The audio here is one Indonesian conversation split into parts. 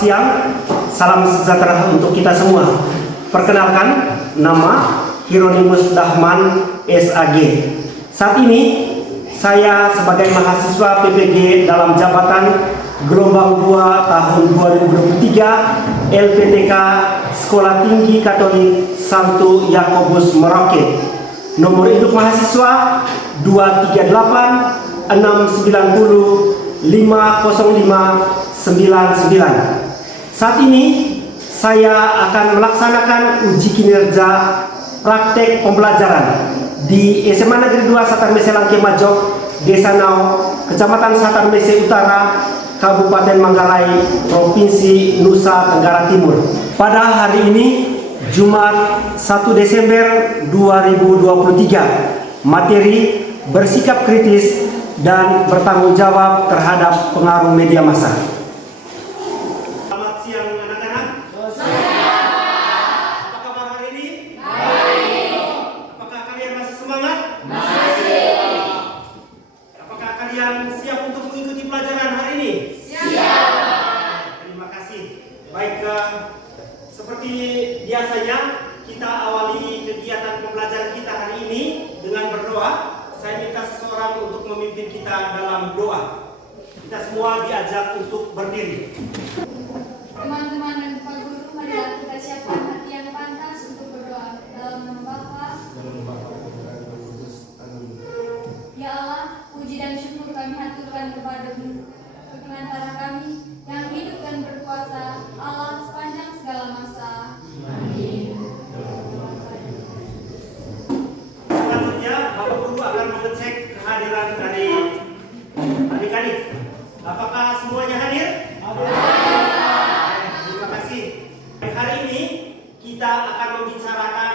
siang, salam sejahtera untuk kita semua. Perkenalkan, nama Hieronymus Dahman SAG. Saat ini saya sebagai mahasiswa PPG dalam jabatan gelombang 2 tahun 2023 LPTK Sekolah Tinggi Katolik Santo Yakobus Merauke. Nomor induk mahasiswa 238 690 505 99. Saat ini saya akan melaksanakan uji kinerja praktek pembelajaran di SMA Negeri 2 Satar Mese Langke Majok, Desa Nau, Kecamatan Satar Mese Utara, Kabupaten Manggarai, Provinsi Nusa Tenggara Timur. Pada hari ini, Jumat 1 Desember 2023, materi bersikap kritis dan bertanggung jawab terhadap pengaruh media massa. Selamat siang anak-anak. Apa kabar hari ini? Baik. Apakah kalian masih semangat? Masih. Apakah kalian siap untuk mengikuti pelajaran hari ini? Siap. Terima kasih. Baik, seperti biasanya kita awali kegiatan pembelajaran kita hari ini dengan berdoa. Saya minta seseorang untuk memimpin kita dalam doa. Kita semua diajak untuk berdiri. Teman-teman dan Pak Guru, marilah kita siapkan hati yang pantas untuk berdoa. Dalam nama Bapa, ya Allah, puji dan syukur kami haturkan kepada-Mu, Pengantara kami yang hidup dan berkuasa, Allah sepanjang segala masa. Amin. Selanjutnya, Bapak Guru akan mengecek kehadiran dari adik-adik. Apakah semuanya hadir? Terima kasih. Hari ini kita akan membicarakan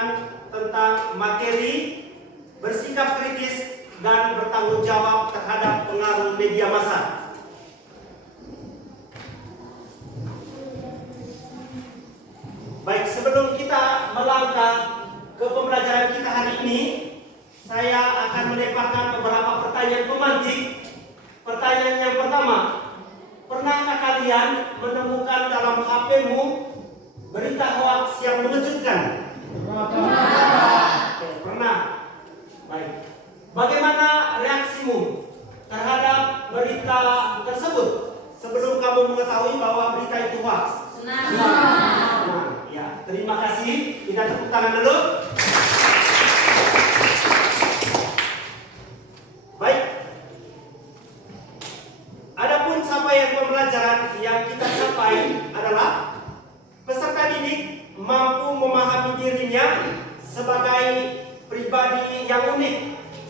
tentang materi bersikap kritis dan bertanggung jawab terhadap pengaruh media massa. Baik, sebelum kita melangkah ke pembelajaran kita hari ini, saya akan melemparkan beberapa pertanyaan pemantik. Pertanyaan yang pertama, pernahkah kalian menemukan dalam HP-mu berita hoax yang mengejutkan? Pernah. Baik. Bagaimana reaksimu terhadap berita tersebut sebelum kamu mengetahui bahwa berita itu hoax? Senang. Ya, terima kasih. Kita tepuk tangan dulu. Baik. Adapun capaian pembelajaran yang kita capai adalah peserta didik mampu memahami dirinya sebagai pribadi yang unik,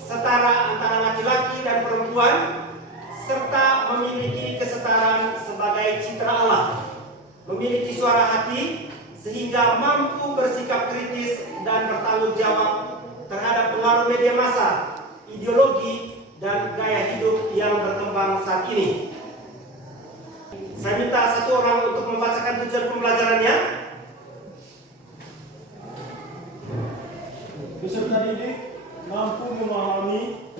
setara antara laki-laki dan perempuan, serta memiliki kesetaraan sebagai citra Allah, memiliki suara hati, sehingga mampu bersikap kritis dan bertanggung jawab terhadap pengaruh media massa, ideologi, dan gaya hidup yang berkembang saat ini. Saya minta satu orang untuk membacakan tujuan pembelajarannya. Peserta didik mampu memahami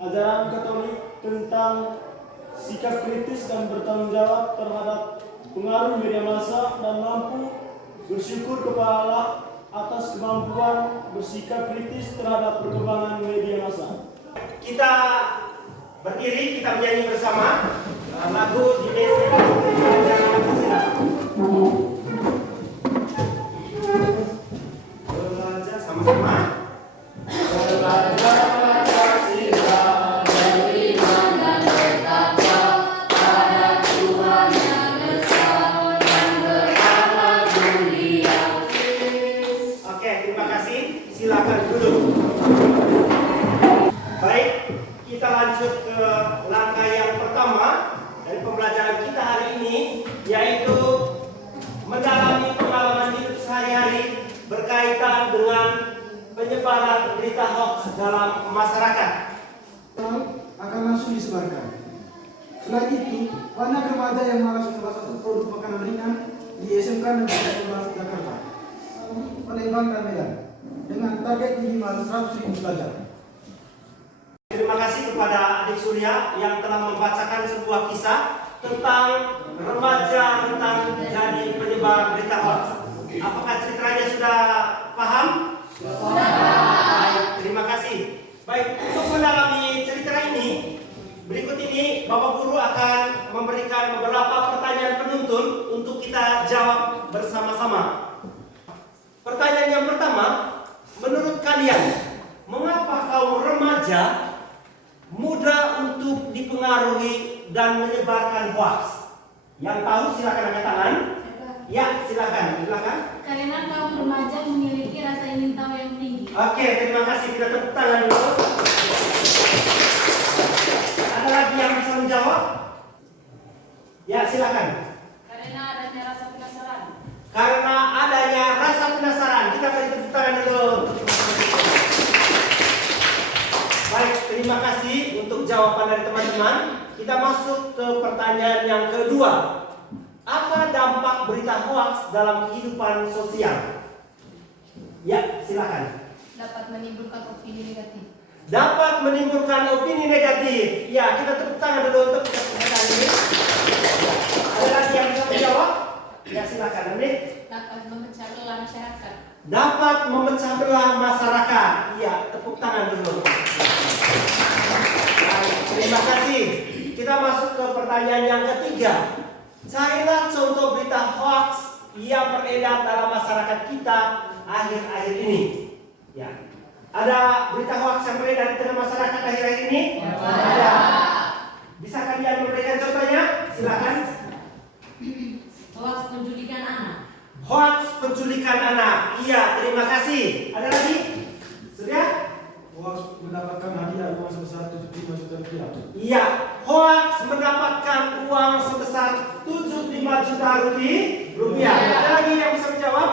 ajaran Katolik tentang sikap kritis dan bertanggung jawab terhadap pengaruh media massa dan mampu bersyukur kepada Allah atas kemampuan bersikap kritis terhadap perkembangan media massa. Kita berdiri, kita menyanyi bersama lagu di desa belajar sama-sama. Oke, terima kasih. Silakan duduk. Baik, kita lanjut ke langkah yang pertama dari pembelajaran kita hari ini, yaitu mendalami pengalaman hidup sehari-hari berkaitan dengan penyebaran berita hoax dalam masyarakat. Akan langsung disebarkan. Selain itu, banyak remaja yang malas salah satu produk makanan ringan di SMK Negeri 12 Jakarta, Palembang dan Medan, dengan target minimal 100.000 pelajar. Terima kasih kepada Adik Surya yang telah membacakan sebuah kisah tentang remaja tentang jadi penyebar berita hoax. Apakah ceritanya sudah paham? Sudah. Baik, terima kasih. Baik, untuk mendalami cerita ini, berikut ini Bapak Guru akan memberikan beberapa pertanyaan penuntun untuk kita jawab bersama-sama. Pertanyaan yang pertama, menurut kalian, mengapa kaum remaja mudah untuk dipengaruhi dan menyebarkan hoax? Yang tahu silakan angkat tangan. Ya, silakan. Karena kaum remaja memiliki rasa ingin tahu yang tinggi. Oke, terima kasih. Kita tepuk tangan dulu. Ada lagi yang bisa menjawab? Ya, silakan. Karena adanya rasa penasaran. Karena adanya rasa penasaran. Kita beri tepuk tangan dulu. Baik, terima kasih untuk jawaban dari teman-teman. Kita masuk ke pertanyaan yang kedua. Apa dampak berita hoax dalam kehidupan sosial? Ya, silakan. Dapat menimbulkan opini negatif. Dapat menimbulkan opini negatif. Ya, kita tepuk tangan dulu untuk pertanyaan ini. Ada lagi yang bisa menjawab? Ya, silakan. Nanti. Dapat memecah belah masyarakat. Dapat memecah belah masyarakat. Iya, tepuk tangan dulu. Baik, terima kasih. Kita masuk ke pertanyaan yang ketiga. Carilah contoh berita hoax yang beredar dalam masyarakat kita akhir-akhir ini. Ya, ada berita hoax yang beredar di tengah masyarakat akhir-akhir ini? Ya. Ada. Bisa kalian memberikan contohnya? Silakan. Hoax penculikan anak. Hoax penculikan anak. Iya, terima kasih. Ada lagi? Sudah? Hoax mendapatkan hadiah uang sebesar 75 juta rupiah. Iya, hoax mendapatkan uang sebesar 75 juta rupiah. Ada lagi yang bisa menjawab?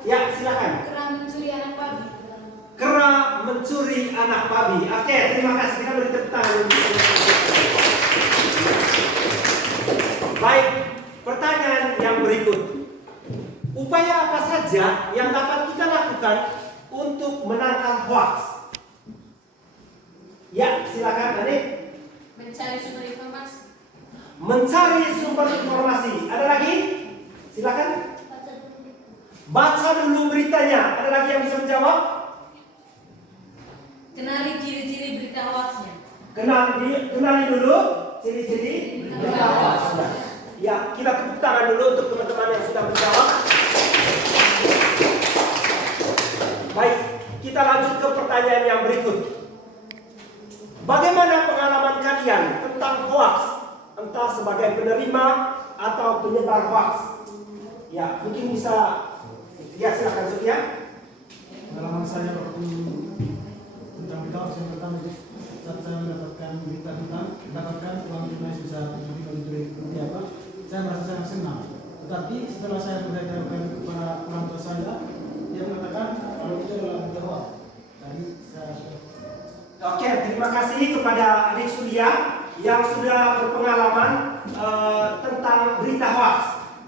Ya, silakan. Kera mencuri anak babi. Kera mencuri anak babi. Oke, terima kasih. Kita beri tepuk tangan. Baik, pertanyaan yang berikut. Upaya apa saja yang dapat kita lakukan untuk menangkal hoax? Ya, silakan Adik. Mencari sumber informasi. Mencari sumber informasi. Ada lagi? Silakan. Baca dulu beritanya. Ada lagi yang bisa menjawab? Kenali ciri-ciri berita hoaxnya. Kenali dulu ciri-ciri berita hoax. Ya, kita tepuk tangan dulu untuk teman-teman yang sudah menjawab. Baik, kita lanjut ke pertanyaan yang berikut. Bagaimana pengalaman kalian tentang hoax? Entah sebagai penerima atau penyebar hoax. Ya, mungkin bisa. Ya, silakan Surya. Pengalaman saya waktu tentang berita hoax yang pertama itu saat saya mendapatkan berita tentang mendapatkan uang tunai sebesar 75 juta rupiah, saya merasa sangat senang. Tetapi setelah saya memberitahukan kepada orang tua saya, dia mengatakan kalau itu adalah berita hoax. Jadi saya Oke, terima kasih kepada adik Surya yang sudah berpengalaman tentang berita hoax.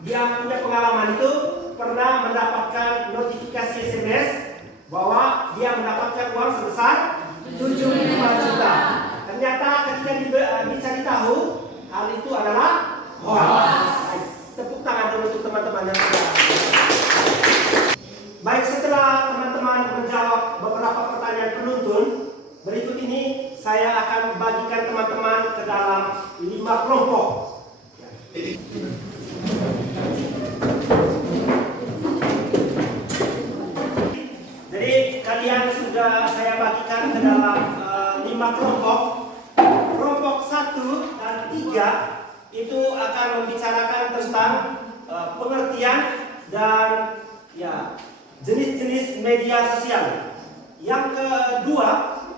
Dia punya pengalaman itu pernah mendapatkan notifikasi SMS bahwa dia mendapatkan uang sebesar 75 juta. Ternyata ketika dicari tahu, hal itu adalah hoax. Tepuk tangan dulu untuk teman-teman yang sudah. Baik, setelah teman-teman menjawab beberapa pertanyaan penuntun, berikut ini saya akan bagikan teman-teman ke dalam 5 kelompok. Jadi kalian sudah saya bagikan ke dalam 5 kelompok. Kelompok 1 dan 3 itu akan membicarakan tentang pengertian dan ya jenis-jenis media sosial. Yang kedua,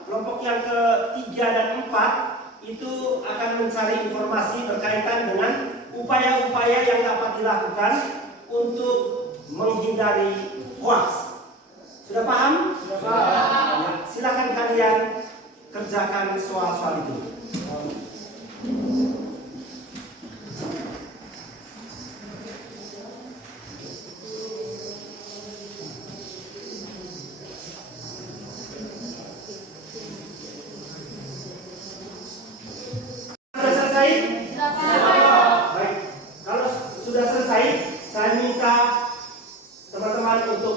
kelompok yang ketiga dan 4 itu akan mencari informasi berkaitan dengan upaya-upaya yang dapat dilakukan untuk menghindari hoax. Sudah paham? Sudah paham. Ya, silakan kalian kerjakan soal-soal itu. Sudah selesai?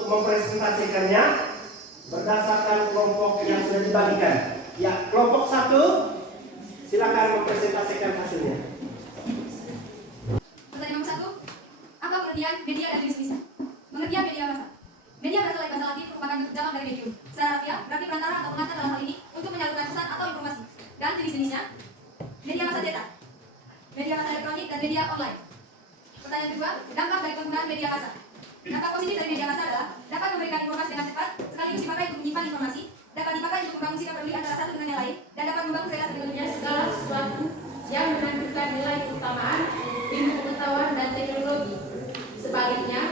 mempresentasikannya berdasarkan kelompok yang sudah dibagikan. Ya, kelompok 1 silakan mempresentasikan hasilnya. Pertanyaan nomor 1. Apa pengertian media dan jenis-jenisnya? Pengertian media massa. Media berasal dari bahasa Latin merupakan jamak dari medium. Secara harfiah berarti perantara atau pengantar dalam hal ini untuk menyalurkan pesan atau informasi. Dan jenis-jenisnya media massa cetak, media massa elektronik, dan media online. Pertanyaan kedua, dampak dari penggunaan media massa. Dampak positif dari media massa adalah dapat memberikan informasi dengan cepat, sekaligus dipakai untuk menyimpan informasi, dapat dipakai untuk membangun sikap peduli antara satu dengan yang lain, dan dapat membangun relasi dengan segala sesuatu yang menandakan nilai keutamaan, ilmu pengetahuan dan teknologi. Sebaliknya,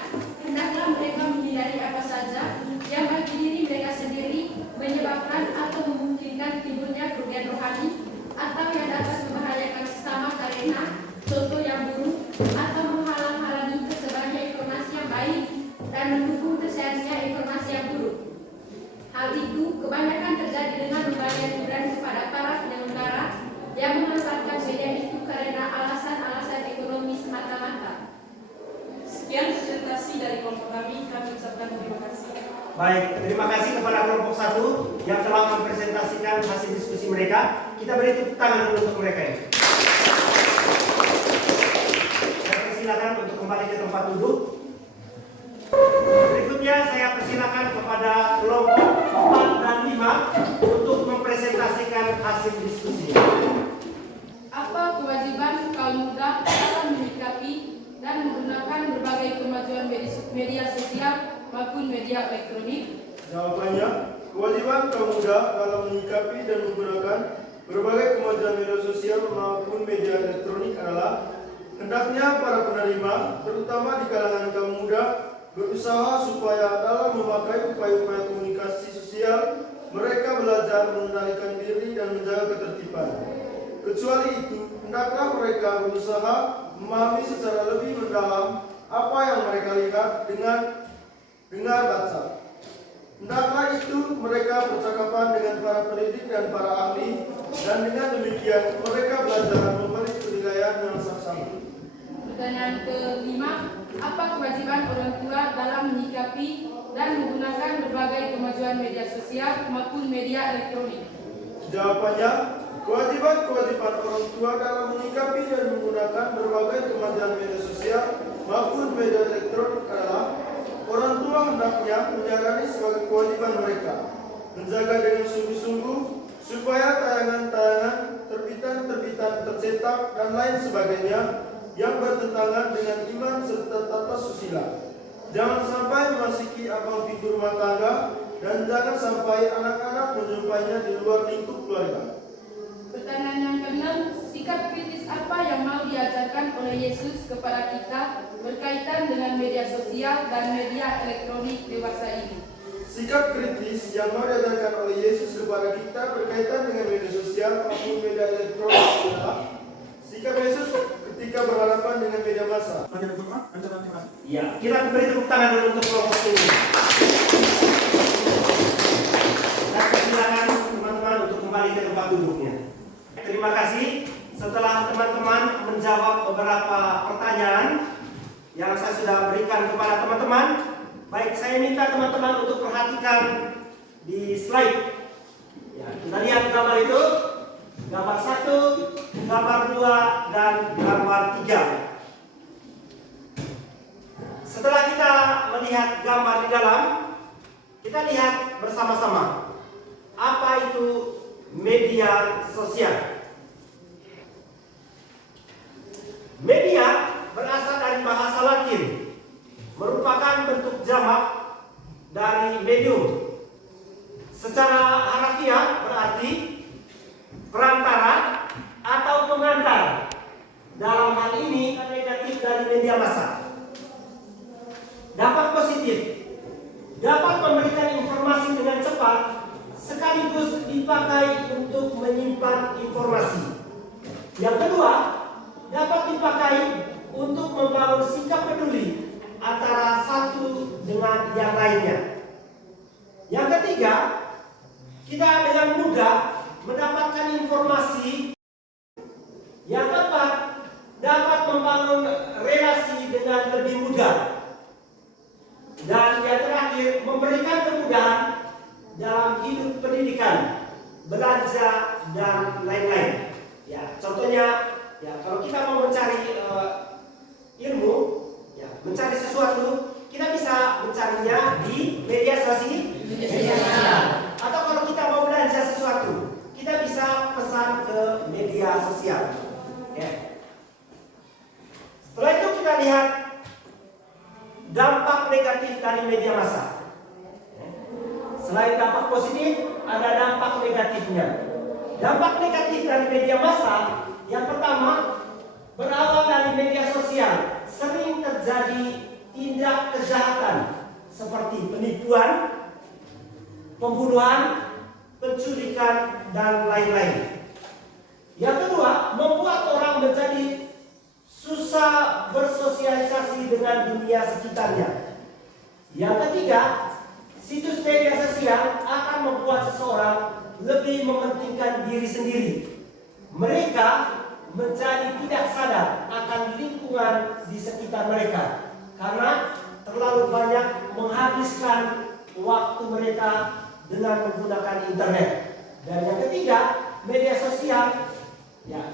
hendaklah mereka menghindari apa saja yang bagi diri mereka sendiri menyebabkan atau memungkinkan timbulnya kerugian rohani atau yang dapat membahayakan sesama karena contoh yang buruk atau menghalang-halangi tersebarnya informasi yang baik dan mendukung tersiarnya informasi yang buruk. Hal itu kebanyakan terjadi dengan memberikan hiburan kepada para penyelenggara yang memanfaatkan media itu karena alasan-alasan ekonomi semata-mata. Sekian presentasi dari kelompok kami ucapkan terima kasih. Baik, terima kasih kepada kelompok 1 yang telah mempresentasikan hasil diskusi mereka. Kita beri tepuk tangan dulu untuk mereka ya. Saya persilakan untuk kembali ke tempat duduk. Berikutnya saya persilakan kepada kelompok 4 dan 5 untuk mempresentasikan hasil diskusi. Apa kewajiban kaum muda dalam menyikapi dan menggunakan berbagai kemajuan media sosial maupun media elektronik? Jawabannya, kewajiban kaum muda dalam menyikapi dan menggunakan berbagai kemajuan media sosial maupun media elektronik adalah hendaknya para penerima, terutama di kalangan kaum muda, berusaha supaya dalam memakai upaya-upaya komunikasi sosial, mereka belajar mengendalikan diri dan menjaga ketertiban. Kecuali itu, hendaklah mereka berusaha memahami secara lebih mendalam apa yang mereka lihat dengan dengar baca. Hendaklah itu mereka bercakapan dengan para pendidik dan para ahli, dan dengan demikian mereka belajar memberi penilaian yang saksama. Pertanyaan kelima, apa kewajiban orang tua dalam menyikapi dan menggunakan berbagai kemajuan media sosial maupun media elektronik? Jawabannya, kewajiban orang tua dalam menyikapi dan menggunakan berbagai kemajuan media sosial maupun media elektronik adalah orang tua hendaknya menyadari sebagai kewajiban mereka menjaga dengan sungguh-sungguh supaya tayangan-tayangan, terbitan-terbitan tercetak dan lain sebagainya yang bertentangan dengan iman serta tata susila jangan sampai memasuki abang pintu rumah tangga, dan jangan sampai anak-anak menjumpainya di luar lingkup keluarga. Pertanyaan yang keenam, sikap kritis apa yang mau diajarkan oleh Yesus kepada kita berkaitan dengan media sosial dan media elektronik dewasa ini? Sikap kritis yang mau diajarkan oleh Yesus kepada kita berkaitan dengan media sosial maupun media elektronik adalah sikap Yesus ketika berhadapan dengan media massa. Ya, kita beri tepuk tangan dulu untuk kelompok ini. Saya persilakan teman-teman untuk kembali ke tempat duduknya. Terima kasih. Setelah teman-teman menjawab beberapa pertanyaan yang saya sudah berikan kepada teman-teman, baik, saya minta teman-teman untuk perhatikan di slide. Ya, kita lihat gambar itu, gambar 1, gambar 2, dan gambar 3. Setelah kita melihat gambar di dalam, kita lihat bersama-sama apa itu media sosial. Media berasal dari bahasa Latin, merupakan bentuk jamak dari medium. Secara harfiah berarti perantara atau pengantar. Dalam hal ini negatif dari media massa. Dapat positif, dapat memberikan informasi dengan cepat, sekaligus dipakai untuk menyimpan informasi. Yang kedua, dapat dipakai untuk membangun sikap peduli antara satu dengan yang lainnya. Yang ketiga, kita dengan mudah mendapatkan informasi. Yang keempat, dapat membangun relasi dengan lebih mudah. Dan yang terakhir, dalam hidup pendidikan, belanja dan lain-lain. Ya, contohnya ya kalau kita mau mencari ilmu, ya mencari sesuatu, kita bisa mencarinya di media sosial. Atau kalau kita mau belanja sesuatu, kita bisa pesan ke media sosial. Ya. Setelah itu kita lihat dampak negatif dari media massa. Selain dampak positif, ada dampak negatifnya. Dampak negatif dari media massa, yang pertama, berawal dari media sosial, sering terjadi tindak kejahatan seperti penipuan, pembunuhan, penculikan, dan lain-lain. Yang kedua, membuat orang menjadi susah bersosialisasi dengan dunia sekitarnya. Yang ketiga, situs media sosial akan membuat seseorang lebih mementingkan diri sendiri. Mereka menjadi tidak sadar akan lingkungan di sekitar mereka karena terlalu banyak menghabiskan waktu mereka dengan menggunakan internet. Dan yang ketiga, media sosial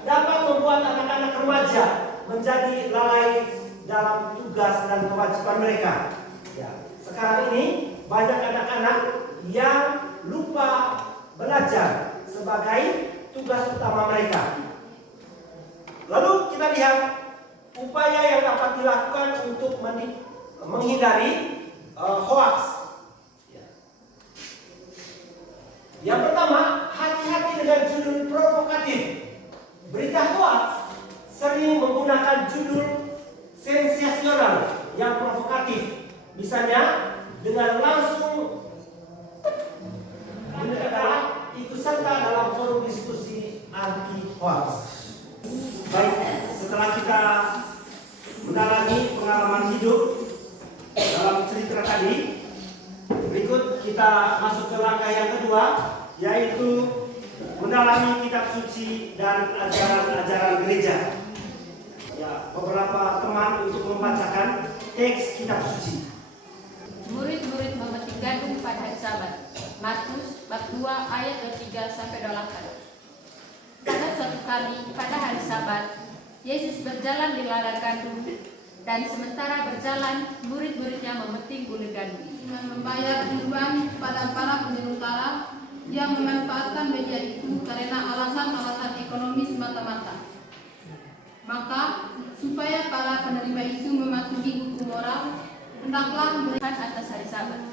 dapat membuat anak-anak remaja menjadi lalai dalam tugas dan kewajiban mereka. Sekarang ini banyak anak-anak yang lupa belajar sebagai tugas utama mereka. Lalu kita lihat upaya yang dapat dilakukan untuk menghindari hoax. Yang pertama, hati-hati dengan judul provokatif. Berita hoax sering menggunakan judul sensasional yang provokatif. Misalnya dengan langsung ikut serta dalam forum diskusi anti hoax. Baik, setelah kita mendalami pengalaman hidup dalam cerita tadi, berikut kita masuk ke langkah yang kedua, yaitu mendalami kitab suci dan ajaran-ajaran gereja. Beberapa teman untuk membacakan teks kitab suci. Murid-murid memetik gandum pada hari Sabat. Markus bab 2 ayat 3 sampai 8. Pada suatu kali pada hari Sabat, Yesus berjalan di ladang gandum, dan sementara berjalan, murid-muridnya memetik bulir gandum. Dengan membayar iuran pada para penyuluh Taurat yang memanfaatkan media itu karena alasan-alasan ekonomi semata-mata. Maka supaya para penerima itu mematuhi hukum moral, hendaklah memberikan atas hari Sabat.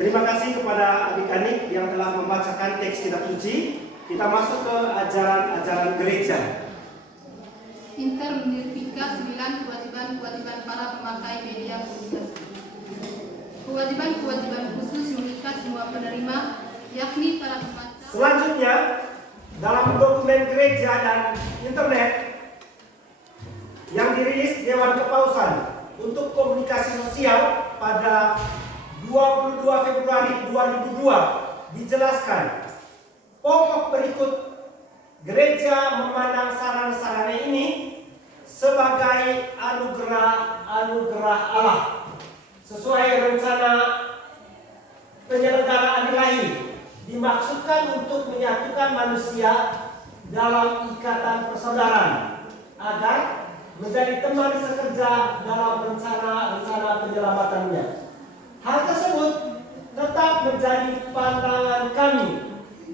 Terima kasih kepada adik-adik yang telah membacakan teks kitab suci. Kita masuk ke ajaran-ajaran gereja. Inter menirpika 9 kewajiban-kewajiban para pemakai media komunikasi. Kewajiban-kewajiban khusus mengikat semua penerima, yakni para pembaca. Selanjutnya, dalam dokumen gereja dan internet yang dirilis Dewan Kepausan untuk Komunikasi Sosial pada 22 Februari 2002 dijelaskan pokok berikut: gereja memandang sarana-sarana ini sebagai anugerah Allah sesuai rencana penyelenggaraan ilahi, dimaksudkan untuk menyatukan manusia dalam ikatan persaudaraan agar menjadi teman sekerja dalam rencana penyelamatannya. Hal tersebut tetap menjadi pandangan kami,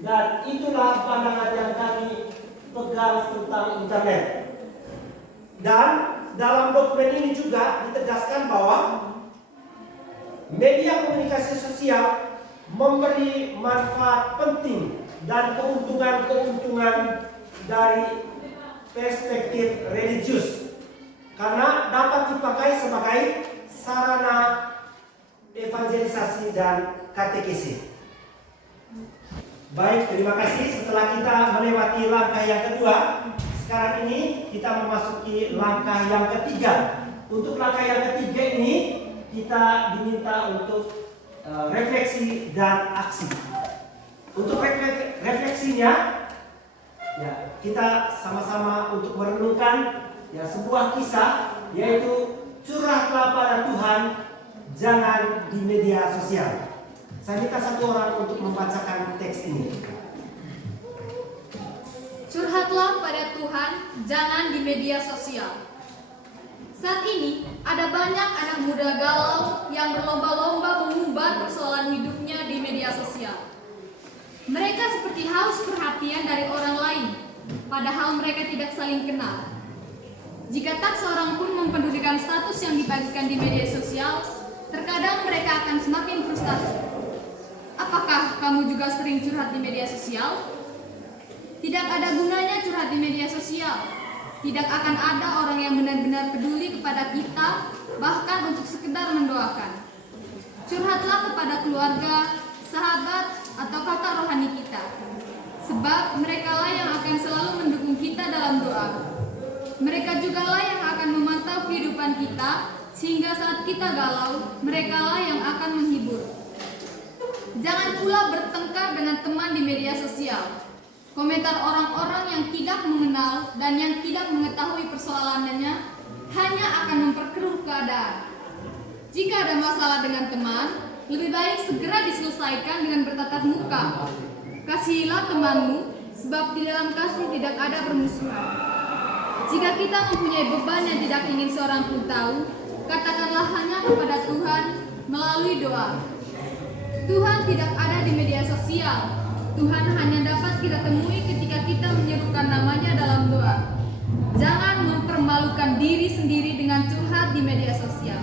dan itulah pandangan yang kami pegang tentang internet. Dan dalam dokumen ini juga ditegaskan bahwa media komunikasi sosial memberi manfaat penting dan keuntungan-keuntungan dari perspektif religius karena dapat dipakai sebagai sarana evangelisasi dan katekesi. Baik, terima kasih. Setelah kita melewati langkah yang kedua, sekarang ini kita memasuki langkah yang ketiga. Untuk langkah yang ketiga ini kita diminta untuk refleksi dan aksi. Untuk refleksinya, kita sama-sama untuk merenungkan sebuah kisah, yaitu curhatlah pada Tuhan, jangan di media sosial. Saya minta satu orang untuk membacakan teks ini. Curhatlah pada Tuhan, jangan di media sosial. Saat ini, ada banyak anak muda galau yang berlomba-lomba mengumbar persoalan hidupnya di media sosial. Mereka seperti haus perhatian dari orang lain, padahal mereka tidak saling kenal. Jika tak seorang pun mempedulikan status yang dibagikan di media sosial, terkadang mereka akan semakin frustasi. Apakah kamu juga sering curhat di media sosial? Tidak ada gunanya curhat di media sosial. Tidak akan ada orang yang benar-benar peduli kepada kita, bahkan untuk sekedar mendoakan. Curhatlah kepada keluarga, sahabat, atau kakak rohani kita. Sebab merekalah yang akan selalu mendukung kita dalam doa. Mereka jugalah yang akan memantau kehidupan kita, sehingga saat kita galau, merekalah yang akan menghibur. Jangan pula bertengkar dengan teman di media sosial. Komentar orang-orang yang tidak mengenal dan yang tidak mengetahui persoalannya hanya akan memperkeruh keadaan. Jika ada masalah dengan teman, lebih baik segera diselesaikan dengan bertatap muka. Kasihilah temanmu, sebab di dalam kasih tidak ada permusuhan. Jika kita mempunyai beban yang tidak ingin seorang pun tahu, katakanlah hanya kepada Tuhan melalui doa. Tuhan tidak ada di media sosial. Tuhan hanya dapat kita temui ketika kita menyerukan namanya dalam doa. Jangan mempermalukan diri sendiri dengan curhat di media sosial.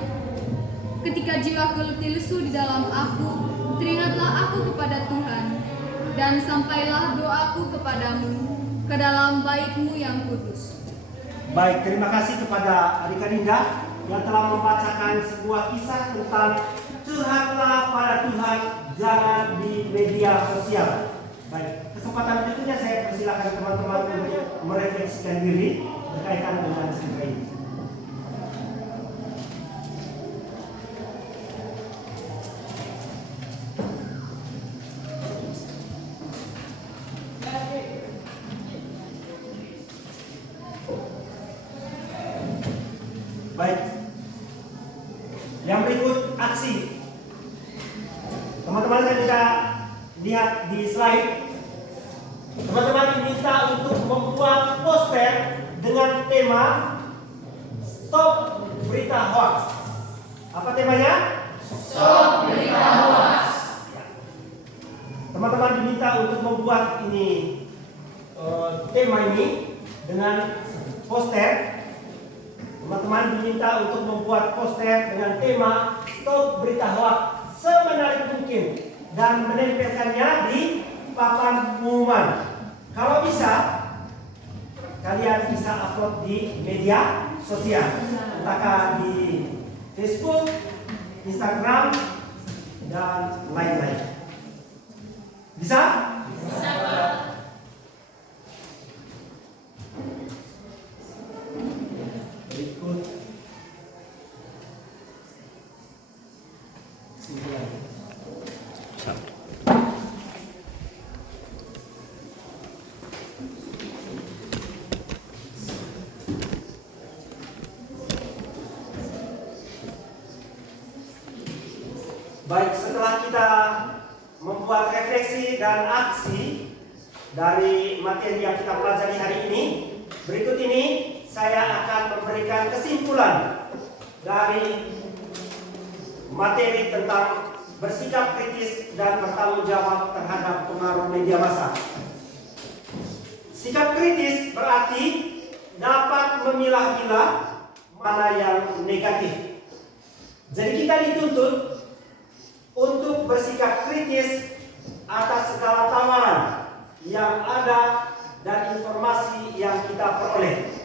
Ketika jiwaku letih lesu di dalam aku, teringatlah aku kepada Tuhan, dan sampailah doaku kepadamu ke dalam bait-Mu yang kudus. Baik, terima kasih kepada Adik Karinda yang telah membacakan sebuah kisah tentang curhatlah pada Tuhan, jangan di media sosial. Baik, kesempatan berikutnya saya persilakan teman-teman untuk merefleksikan diri berkaitan dengan cerita ini. Baik, yang berikut aksi. Teman-teman saya bisa lihat di slide. Teman-teman diminta untuk membuat poster dengan tema Stop Berita Hoax. Apa temanya? Stop Berita Hoax. Teman-teman diminta untuk membuat tema ini dengan poster. Teman-teman diminta untuk membuat poster dengan tema Stop Berita Hoax semenarik mungkin dan menempelkannya di papan pengumuman. Kalau bisa, kalian bisa upload di media sosial, entahkah di Facebook, Instagram, dan lain-lain. Bisa? Bisa. Berikut kesimpulan. Baik, setelah kita membuat refleksi dan aksi dari materi yang kita pelajari hari ini, berikut ini saya akan memberikan kesimpulan dari materi tentang bersikap kritis dan bertanggung jawab terhadap pengaruh media massa. Sikap kritis berarti dapat memilah-milah mana yang negatif. Jadi kita dituntut untuk bersikap kritis atas segala tawaran yang ada dan informasi yang kita peroleh.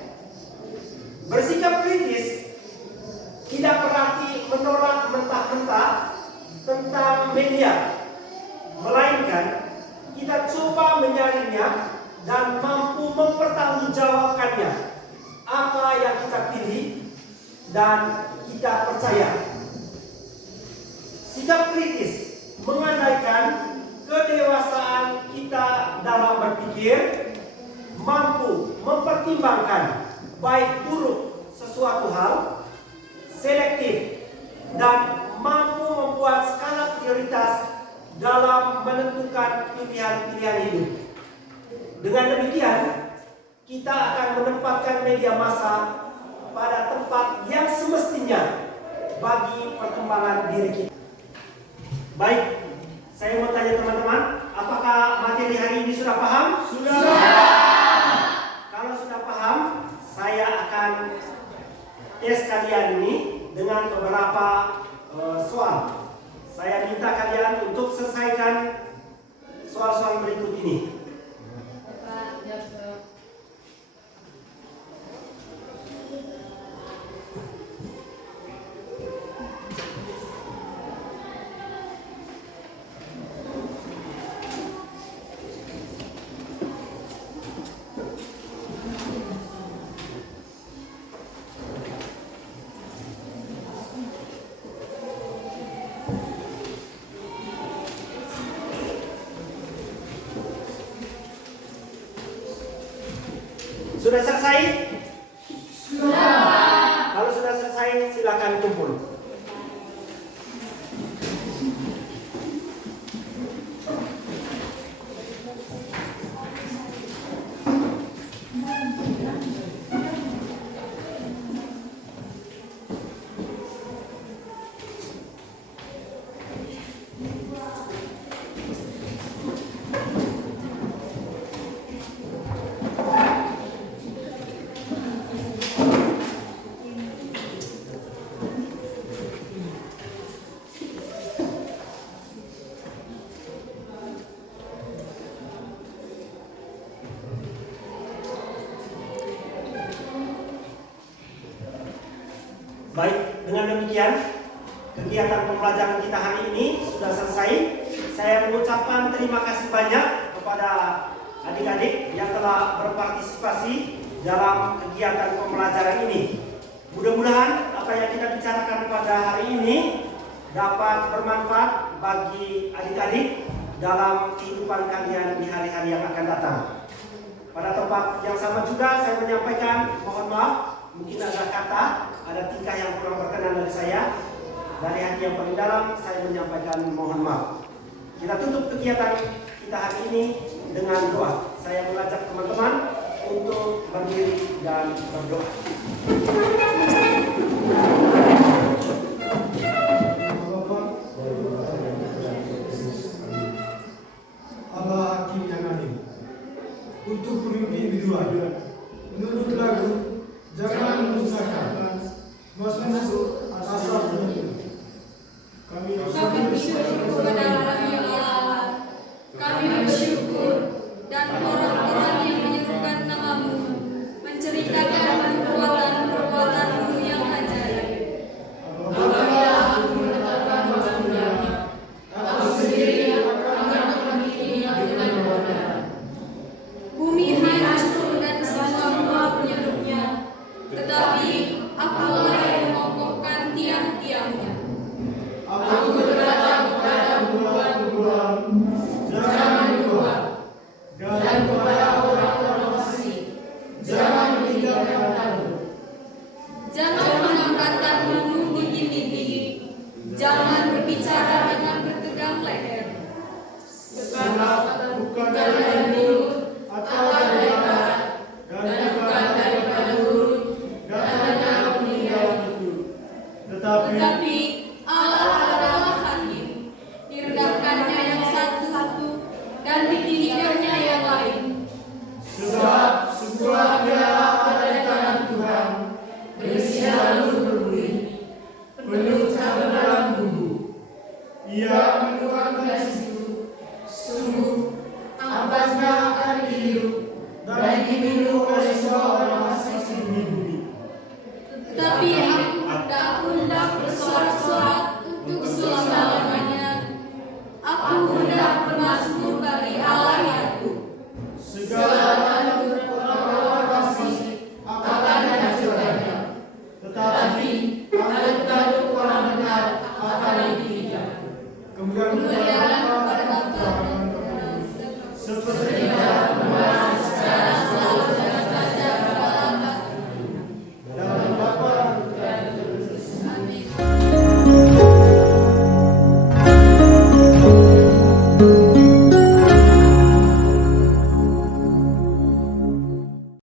Bersikap kritis tidak berarti menolak mentah-mentah tentang media, melainkan kita coba menyaringnya dan mampu mempertanggungjawabkannya apa yang kita pilih dan kita percaya. Sikap kritis mengandaikan kedewasaan kita dalam berpikir, mampu mempertimbangkan baik buruk sesuatu hal, selektif, dan mampu membuat skala prioritas dalam menentukan pilihan-pilihan hidup. Dengan demikian, kita akan menempatkan media massa pada tempat yang semestinya bagi perkembangan diri kita. Baik, saya mau tanya teman-teman, apakah materi hari ini sudah paham? Sudah. Kalau sudah paham, saya akan tes kalian ini dengan beberapa soal. Saya minta kalian untuk selesaikan soal-soal berikut ini. Sudah selesai? Sudah. Kalau sudah selesai, silakan kumpul. Baik, dengan demikian kegiatan pembelajaran kita hari ini sudah selesai. Saya mengucapkan terima kasih banyak kepada adik-adik yang telah berpartisipasi dalam kegiatan pembelajaran ini. Mudah-mudahan apa yang kita bicarakan pada hari ini dapat bermanfaat bagi adik-adik dalam kehidupan kalian di hari-hari yang akan datang. Pada tempat yang sama juga saya menyampaikan mohon maaf, mungkin ada kata, ada tingkah yang kurang berkenan dari saya. Dari hati yang paling dalam saya menyampaikan mohon maaf. Kita tutup kegiatan kita hari ini dengan doa. Saya mengajak teman-teman untuk berdiri dan berdoa. Allah Hakim yang adil. Untuk pemimpin bidua, menurut lagu jangan menyusahkan, masuk asal menyuruh. Kami bersyukur kepada Allah. Kami bersyukur dan orang-orang yang menyerukan namamu, menceritakan perbuatan-perbuatanmu yang ajaib. Apabila aku menetapkan waktunya, aku sendiri akan menghakimi dengan kebenaran. Bumi hancur dan semua penduduknya, tetapi akulah yang mengokohkan tiang-tiangnya. Aku berkata kepada perempuan, jangan keluar, dan kepada orang-orang fasik, jangan meninggalkan kamu. Jangan mengangkat tanganmu tinggi-tinggi, jangan berbicara dengan bertegang leher. Sebab bukan dari timur atau dari barat, dan bukan daripada urut, dan hanya meninggal itu. Tetapi Allah adalah hakim, direndahkannya yang satu-satu dan ditinggikannya yang lain. Sebab sebuah piala ada di tangan Tuhan, berisi lalu berbunyi, penuh dalam bumbu. Ia menuangkan dari situ, sungguh ampasnya akan dihirup dan diminum oleh semua orang asing di bumi. Tetapi aku tak hendak bersorak-sorak untuk selama-lamanya. Aku hendak bermazmur bagi Allah aku. Segala orang-orang fasik akan dihancurkannya, tetapi kadang-kadang orang benar akan ditinggikan. Kemudian